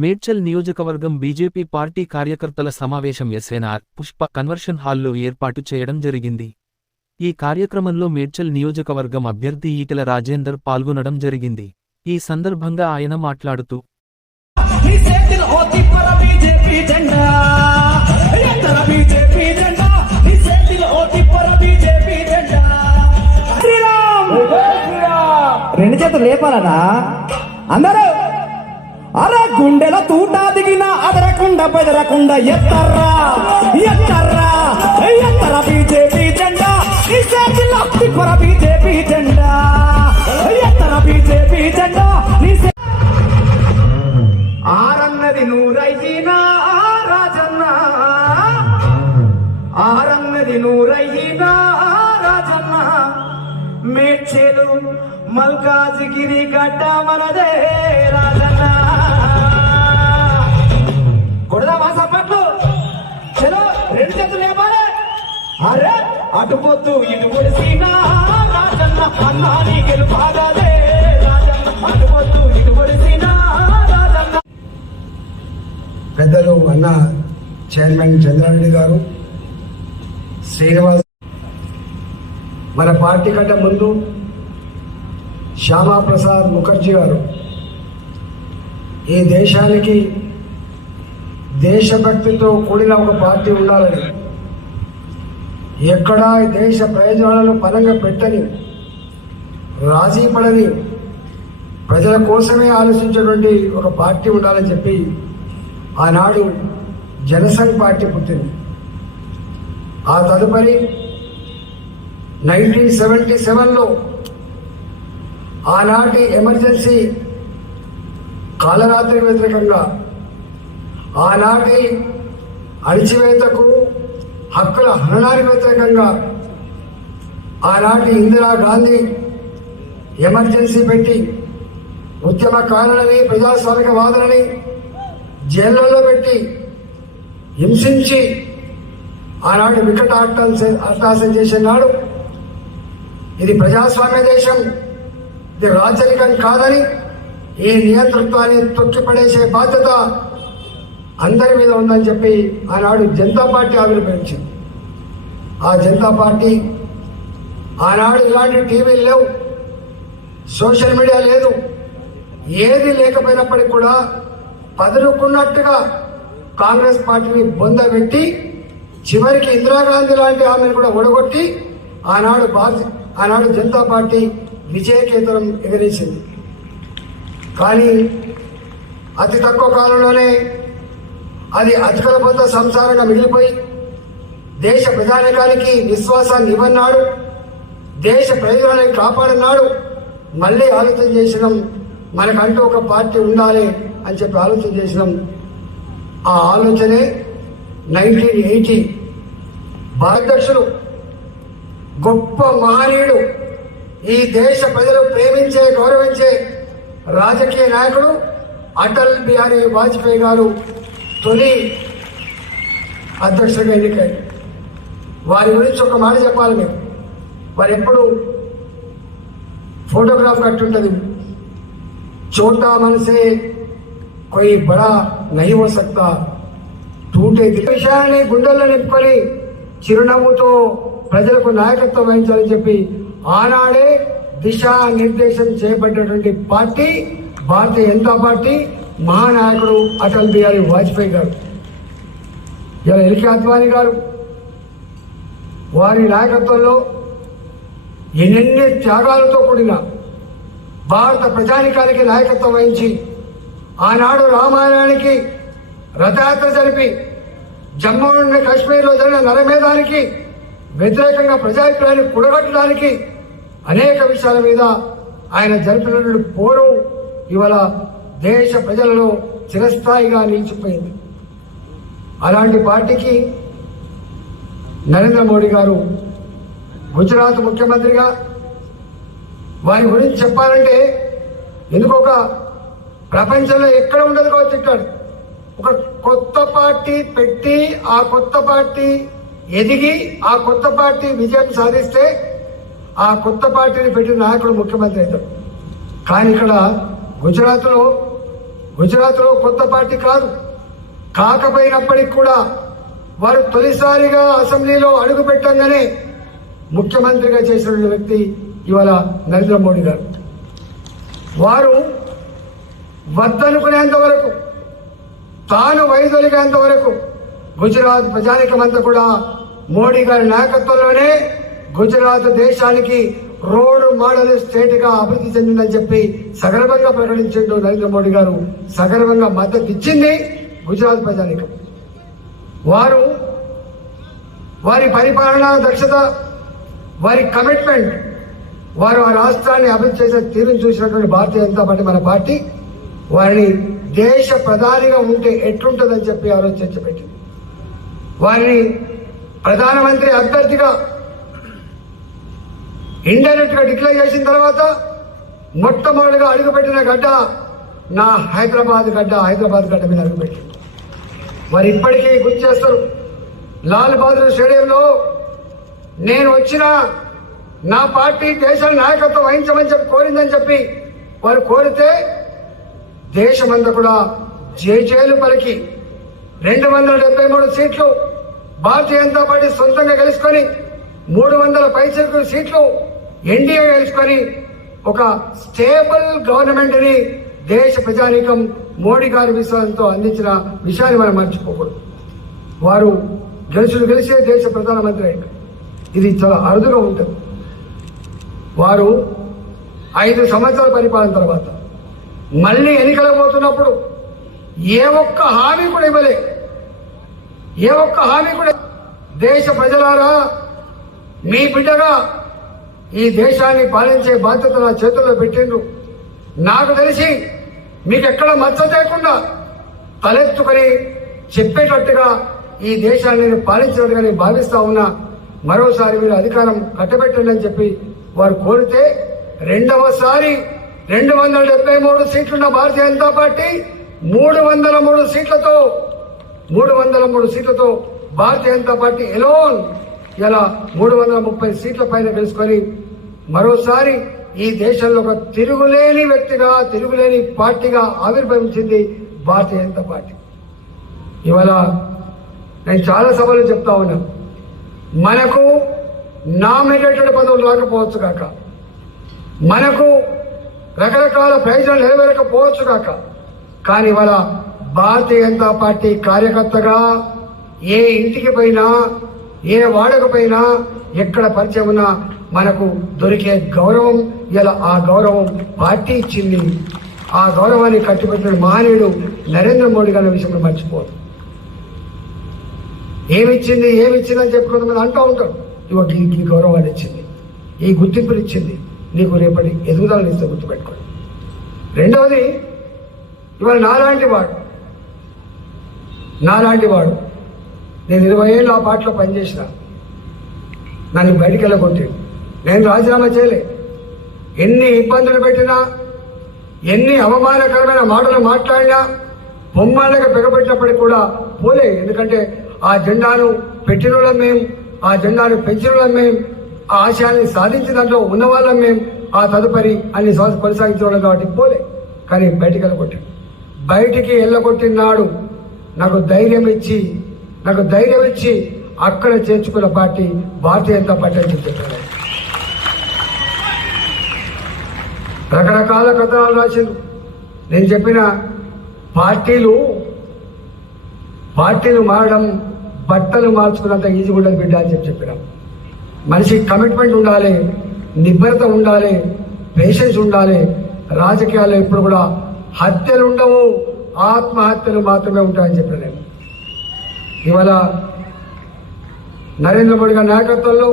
మేడ్చల్ నియోజకవర్గం BJP party కార్యకర్తల సమావేశం ఎస్ఎన్ఆర్ పుష్ప కన్వర్షన్ హాల్లో ఏర్పాటు చేయడం జరిగింది. ఈ కార్యక్రమంలో మేడ్చల్ నియోజకవర్గం అభ్యర్థి ఈటెల రాజేందర్ పాల్గొనడం జరిగింది. ఈ సందర్భంగా ఆయన మాట్లాడుతూ రెండు చేతులు లేపాలనా? అందరూ! అర గుండెల తూట దిగిన అదరకుండా బెదరకుండా ఎత్తర్రా ఎత్తర్రా ఎత్తర బీజేపీ జెండా నీ చేతిలో తిప్పల బీజేపీ జెండా ఎత్తర బీజేపీ జెండా నీ ఆరన్నది నూరయ్యినా రాజన్న ఆరన్నది నూరయ్యినా రాజన్న మేడ్చేలు మల్కాజిగిరి గడ్డ మనదే రాజా అరే అటు ఇటు పొడిసినా రాజన్న అన్నా నీ రాజన్న ఇటు పొడిసినా రాజన్న. పెద్దలు అన్న చైర్మన్ చంద్రారెడ్డి గారు శ్రీనివాస్ మన పార్టీ కంటే ముందు శ్యామాప్రసాద్ ముఖర్జీ గారు ఈ దేశానికి దేశభక్తితో కూడిన ఒక పార్టీ ఉండాలని ఎక్కడా దేశ ప్రయోజనాలను పరంగా పెట్టని రాజీ పడని ప్రజల కోసమే ఆలోచించేటువంటి ఒక పార్టీ ఉండాలని చెప్పి ఆనాడు జనసంఘ్ పార్టీ పుట్టింది. ఆ తదుపరి నైన్టీన్ సెవెంటీ సెవెన్లో ఆనాటి ఎమర్జెన్సీ కాలరాత్రి వ్యతిరేకంగా ఆనాటి అణిచివేతకు హక్కుల హరణానికి వ్యతిరేకంగా ఆనాటి ఇందిరాగాంధీ ఎమర్జెన్సీ పెట్టి ఉద్యమకారులని ప్రజాస్వామిక వాదనని జైళ్ళలో పెట్టి హింసించి ఆనాడు వికట అట్టాల్సి అట్టాసం చేసిన నాడు ఇది ప్రజాస్వామ్య దేశం ఇది రాజరికం కాదని ఈ నియంతృత్వాన్ని తొక్కిపడేసే బాధ్యత అందరి మీద ఉందని చెప్పి ఆనాడు జనతా పార్టీ ఆవిర్భవించింది. ఆ జనతా పార్టీ ఆనాడు ఇలాంటి టీవీలు లేవు సోషల్ మీడియా లేదు ఏది లేకపోయినప్పటికీ కూడా పదురుకున్నట్టుగా కాంగ్రెస్ పార్టీని బొందబెట్టి చివరికి ఇందిరాగాంధీ లాంటి ఆమెను కూడా ఒడగొట్టి ఆనాడు భారత ఆనాడు జనతా పార్టీ విజయకేతనం ఎగరేసింది. కానీ అతి తక్కువ కాలంలోనే అది అధికల సంసారంగా మిగిలిపోయి దేశ ప్రజానికానికి విశ్వాసాన్ని ఇవ్వన్నాడు. దేశ ప్రయోజనాన్ని కాపాడన్నాడు. మళ్ళీ ఆలోచన చేసినాం మనకంటూ ఒక పార్టీ ఉండాలి అని చెప్పి ఆలోచన చేసినాం. ఆ ఆలోచనే నైన్టీన్ ఎయిటీ భారతదేశులు గొప్ప మహనీయుడు ఈ దేశ ప్రజలు ప్రేమించే గౌరవించే రాజకీయ నాయకుడు అటల్ బిహారీ వాజ్పేయి గారు. తొలి అధ్యక్షుడిగా ఎన్నికయ్యారు వారి గురించి ఒక మాట చెప్పాలి మేము వారు ఎప్పుడు ఫోటోగ్రాఫ్ కట్టుంటుంది చోటా మనసే కొయి బడా నహి హో టూటే దిశాన్ని గుండెల్లో నింపుకొని చిరునవ్వుతో ప్రజలకు నాయకత్వం వహించాలని చెప్పి ఆనాడే దిశా నిర్దేశం చేయబడినటువంటి పార్టీ భారతీయ జనతా పార్టీ మహానాయకుడు అటల్ బిహారీ వాజ్పేయి గారు ఇలా ఎల్కే అద్వానీ గారు వారి నాయకత్వంలో ఎన్నెన్ని త్యాగాలతో కూడిన భారత ప్రజానికానికి నాయకత్వం వహించి ఆనాడు రామాయణానికి రథయాత్ర జరిపి జమ్మూ నుండి కాశ్మీర్లో జరిగిన నరమేధానికి వ్యతిరేకంగా ప్రజాభిప్రాయాన్ని కూడగట్టడానికి అనేక విషయాల మీద ఆయన జరిపినటువంటి పోరు ఇవాళ దేశ ప్రజలలో చిరస్థాయిగా నిలిచిపోయింది. అలాంటి పార్టీకి నరేంద్ర మోడీ గారు గుజరాత్ ముఖ్యమంత్రిగా వారి గురించి చెప్పాలంటే ఎందుకు ఒక ప్రపంచంలో ఎక్కడ ఉండదు కావచ్చు ఇక్కడ. ఒక కొత్త పార్టీ పెట్టి ఆ కొత్త పార్టీ ఎదిగి ఆ కొత్త పార్టీ విజయం సాధిస్తే ఆ కొత్త పార్టీని పెట్టిన నాయకుడు ముఖ్యమంత్రి అవుతాడు. కానీ ఇక్కడ గుజరాత్లో గుజరాత్లో కొత్త పార్టీ కాదు. కాకపోయినప్పటికి కూడా వారు తొలిసారిగా అసెంబ్లీలో అడుగు పెట్టంగానే ముఖ్యమంత్రిగా చేసిన వ్యక్తి ఇవాళ నరేంద్ర మోడీ గారు. వారు వద్దనుకునేంత వరకు తాను వైదొలిగేంత వరకు గుజరాత్ ప్రజానికమంతా కూడా మోడీ గారి నాయకత్వంలోనే గుజరాత్ దేశానికి రోడ్ మోడల్ స్టేట్గా అభివృద్ధి చెందిందని చెప్పి సగర్వంగా ప్రకటించిండు నరేంద్ర మోడీ గారు. సగర్వంగా మద్దతు ఇచ్చింది గుజరాత్ ప్రజానికం. వారు వారి పరిపాలనా దక్షత వారి కమిట్మెంట్ వారు ఆ రాష్ట్రాన్ని అభివృద్ధి చేసే తీరును చూసినటువంటి భారతీయ జనతా పార్టీ మన పార్టీ. వారిని దేశ ప్రధానిగా ఉంటే ఎట్లుంటుందని చెప్పి ఆలోచించబెట్టింది. వారిని ప్రధానమంత్రి అభ్యర్థిగా ఇండైరెక్ట్గా డిక్లేర్ చేసిన తర్వాత మొట్టమొదటిగా అడుగుపెట్టిన గడ్డ నా హైదరాబాద్ గడ్డ హైదరాబాద్ గడ్డ మీద అడుగుపెట్టింది. వారు ఇప్పటికీ గుర్తు చేస్తారు లాల్ బహదూర్ స్టేడియంలో నేను వచ్చిన నా పార్టీ దేశ నాయకత్వం వహించమని చెప్పి కోరిందని చెప్పి వారు కోరితే దేశమంతా కూడా జేజేలు పలికి రెండు వందల డెబ్బై మూడు సీట్లు భారతీయ జనతా పార్టీ సొంతంగా గెలుచుకొని మూడు వందల పైసలకు సీట్లు ఎన్డీఏ వేసుకొని ఒక స్టేబుల్ గవర్నమెంట్ని దేశ ప్రజానీకం మోడీ గారి విశ్వాసంతో అందించిన విషయాన్ని మనం మర్చిపోకూడదు. వారు గెలుసులు గెలిచే దేశ ప్రధానమంత్రి అయ్యారు. ఇది చాలా అరుదుగా ఉంటుంది. వారు ఐదు సంవత్సరాల పరిపాలన తర్వాత మళ్ళీ ఎన్నికల పోతున్నప్పుడు ఏ ఒక్క హామీ కూడా ఇవ్వలే. ఏ ఒక్క హామీ కూడా దేశ ప్రజలారా మీ బిడ్డగా ఈ దేశాన్ని పాలించే బాధ్యత నా చేతుల్లో పెట్టిండ్రు. నాకు తెలిసి మీకు ఎక్కడ మచ్చ లేకుండా తలెత్తుకొని చెప్పేటట్టుగా ఈ దేశాన్ని నేను పాలించినట్టుగా నేను భావిస్తా ఉన్నా. మరోసారి మీరు అధికారం కట్టబెట్టండి అని చెప్పి వారు కోరితే రెండవసారి రెండు వందల డెబ్బై మూడు సీట్లున్న భారతీయ జనతా పార్టీ మూడు వందల మూడు సీట్లతో మూడు వందల మూడు సీట్లతో భారతీయ జనతా పార్టీ ఎలోన్ ఇలా మూడు వందల ముప్పై సీట్ల పైన గెలుచుకొని మరోసారి ఈ దేశంలో ఒక తిరుగులేని వ్యక్తిగా తిరుగులేని పార్టీగా ఆవిర్భవించింది భారతీయ జనతా పార్టీ. ఇవాళ నేను చాలా సభలు చెప్తా ఉన్నా మనకు నామినేటెడ్ పదవులు రాకపోవచ్చు కాక మనకు రకరకాల ప్రయోజనాలు నెరవేరకపోవచ్చు కాక కానీ ఇవాళ భారతీయ జనతా పార్టీ కార్యకర్తగా ఏ ఇంటికి పోయినా ఏ వాడకపోయినా ఎక్కడ పరిచయం ఉన్నా మనకు దొరికే గౌరవం ఇలా ఆ గౌరవం పార్టీ ఇచ్చింది. ఆ గౌరవాన్ని కట్టుబెట్టిన మహనీయుడు నరేంద్ర మోడీ గారి విషయంలో మర్చిపోదు. ఏమిచ్చింది ఏమిచ్చింది అని చెప్పి కొంతమంది అంటూ ఉంటారు ఇవ్వ ఈ గౌరవాన్ని ఇచ్చింది ఈ గుర్తింపుని ఇచ్చింది. నీకు రేపటి ఎదుగుదలను ఇస్తే గుర్తుపెట్టుకోండి. రెండవది ఇవాళ నాలాంటి వాడు నాలాంటి వాడు నేను ఇరవై ఏళ్ళు ఆ పాటలో పనిచేసిన. నన్ను బయటికి వెళ్ళగొట్టి నేను రాజీనామా చేయలే. ఎన్ని ఇబ్బందులు పెట్టినా ఎన్ని అవమానకరమైన మాటలు మాట్లాడినా బొమ్మలుగా పెగబెట్టినప్పటికీ కూడా పోలే. ఎందుకంటే ఆ జెండాను పెట్టిన వాళ్ళం మేము ఆ జెండాను పెంచిన వాళ్ళం మేము ఆ ఆశయాన్ని సాధించిన దాంట్లో ఉన్న వాళ్ళం మేము ఆ తదుపరి అన్ని సంవత్సరం కొనసాగించడం కాబట్టి పోలే. కానీ బయటికి వెళ్ళగొట్టాడు బయటికి వెళ్ళగొట్టినాడు నాకు ధైర్యం ఇచ్చి నాకు ధైర్యం ఇచ్చి అక్కడ చేర్చుకున్న పార్టీ భారతీయ జనతా పార్టీ అని చెప్పారు. రకరకాల కథనాలు రాశారు. నేను చెప్పిన పార్టీలు పార్టీలు మారడం బట్టలు మార్చుకున్నంత ఈజీ ఉండదు బిడ్డ అని చెప్పి చెప్పినాం. మనిషి కమిట్మెంట్ ఉండాలి నిబ్బరత ఉండాలి పేషెన్స్ ఉండాలి. రాజకీయాల్లో ఎప్పుడు కూడా హత్యలు ఉండవు ఆత్మహత్యలు మాత్రమే ఉంటాయని చెప్పిన నేను. ఇవాళ నరేంద్ర మోడీ గారి నాయకత్వంలో